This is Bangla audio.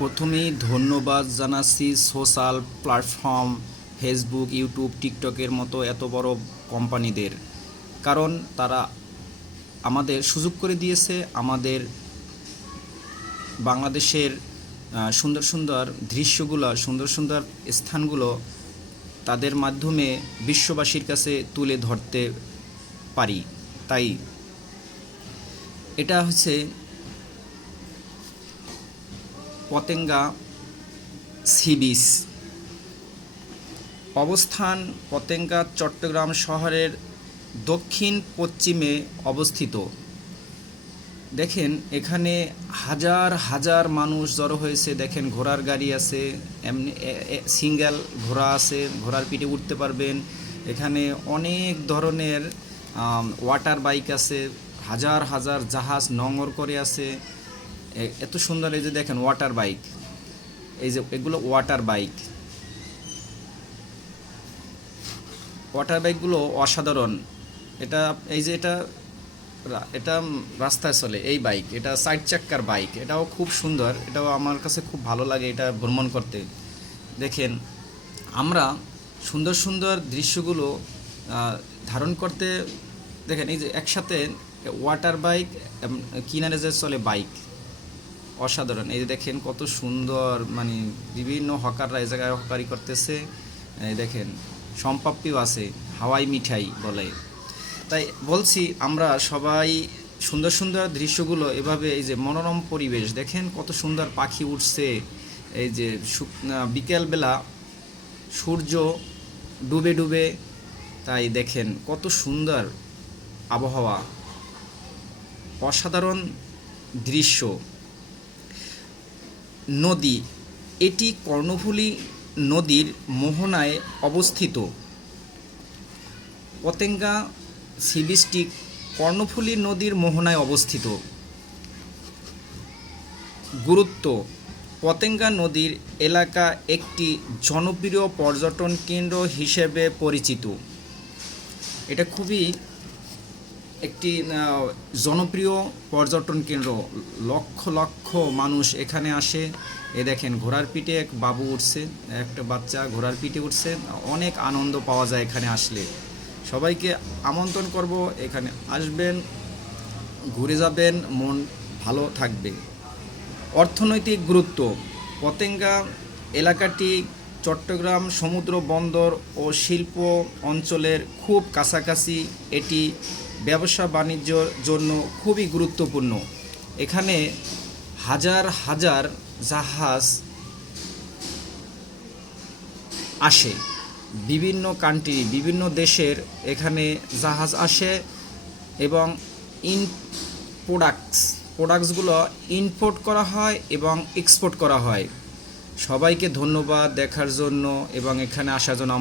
প্রথমেই ধন্যবাদ জানাচ্ছি সোশ্যাল প্ল্যাটফর্ম ফেসবুক, ইউটিউব, টিকটকের মতো এত বড় কোম্পানিদের। কারণ তারা আমাদের সুযোগ করে দিয়েছে আমাদের বাংলাদেশের সুন্দর সুন্দর দৃশ্যগুলো, সুন্দর সুন্দর স্থানগুলো তাদের মাধ্যমে বিশ্ববাসীর কাছে তুলে ধরতে পারি। তাই এটা হচ্ছে পতেঙ্গা সি বিচ। অবস্থান পতেঙ্গা চট্টগ্রাম শহরের দক্ষিণ পশ্চিমে অবস্থিত। দেখেন এখানে হাজার হাজার মানুষ জড়ো হয়েছে। দেখেন ঘোড়ার গাড়ি আছে, এমনি সিঙ্গেল ঘোড়া আছে, ঘোড়ার পিঠে উঠতে পারবেন। এখানে অনেক ধরনের ওয়াটার বাইক আছে, হাজার হাজার জাহাজ নোঙর করে আছে। এত সুন্দর, এই যে দেখেন ওয়াটার বাইক, এই যে এগুলো ওয়াটার বাইক। ওয়াটার বাইকগুলো অসাধারণ। এটা এই যে এটা এটা রাস্তায় চলে এই বাইক, এটা 4 চাক্কার বাইক, এটাও খুব সুন্দর, এটাও আমার কাছে খুব ভালো লাগে এটা ভ্রমণ করতে। দেখেন আমরা সুন্দর সুন্দর দৃশ্যগুলো ধারণ করতে, দেখেন এই যে একসাথে ওয়াটার বাইক, কিনারে যে চলে বাইক, অসাধারণ। এই যে দেখেন কত সুন্দর, মানে বিভিন্ন হকাররা এই জায়গায় হকারি করতেছে। এই দেখেন সম্পাপ্পিও আছে, হাওয়াই মিঠাই বলে। তাই বলছি আমরা সবাই সুন্দর সুন্দর দৃশ্যগুলো এভাবে, এই যে মনোরম পরিবেশ দেখেন কত সুন্দর, পাখি উঠছে, এই যে বিকেলবেলা সূর্য ডুবে ডুবে, তাই দেখেন কত সুন্দর আবহাওয়া, অসাধারণ দৃশ্য। নদী, এটি কর্ণফুলী নদীর মোহনায় অবস্থিত। পতেঙ্গা সি বিচটি কর্ণফুলী নদীর মোহনায় অবস্থিত। গুরুত্ব, পতেঙ্গা নদীর এলাকা একটি জনপ্রিয় পর্যটন কেন্দ্র হিসেবে পরিচিত। এটা খুবই একটি জনপ্রিয় পর্যটন কেন্দ্র, লক্ষ লক্ষ মানুষ এখানে আসে। এ দেখেন ঘোড়ার পিঠে এক বাবু উঠছে, একটা বাচ্চা ঘোড়ার পিঠে উঠছে, অনেক আনন্দ পাওয়া যায় এখানে আসলে। সবাইকে আমন্ত্রণ করব, এখানে আসবেন, ঘুরে যাবেন, মন ভালো থাকবে। অর্থনৈতিক গুরুত্ব, পতেঙ্গা এলাকাটি চট্টগ্রাম সমুদ্র বন্দর ও শিল্প অঞ্চলের খুব কাছাকাছি। এটি ব্যবসা বাণিজ্যের জন্য খুবই গুরুত্বপূর্ণ। এখানে হাজার হাজার জাহাজ আসে, বিভিন্ন কান্ট্রি, বিভিন্ন দেশের এখানে জাহাজ আসে এবং প্রোডাক্টসগুলো ইম্পোর্ট করা হয় এবং এক্সপোর্ট করা হয়। সবাইকে ধন্যবাদ দেখার জন্য এবং এখানে আসার জন্য।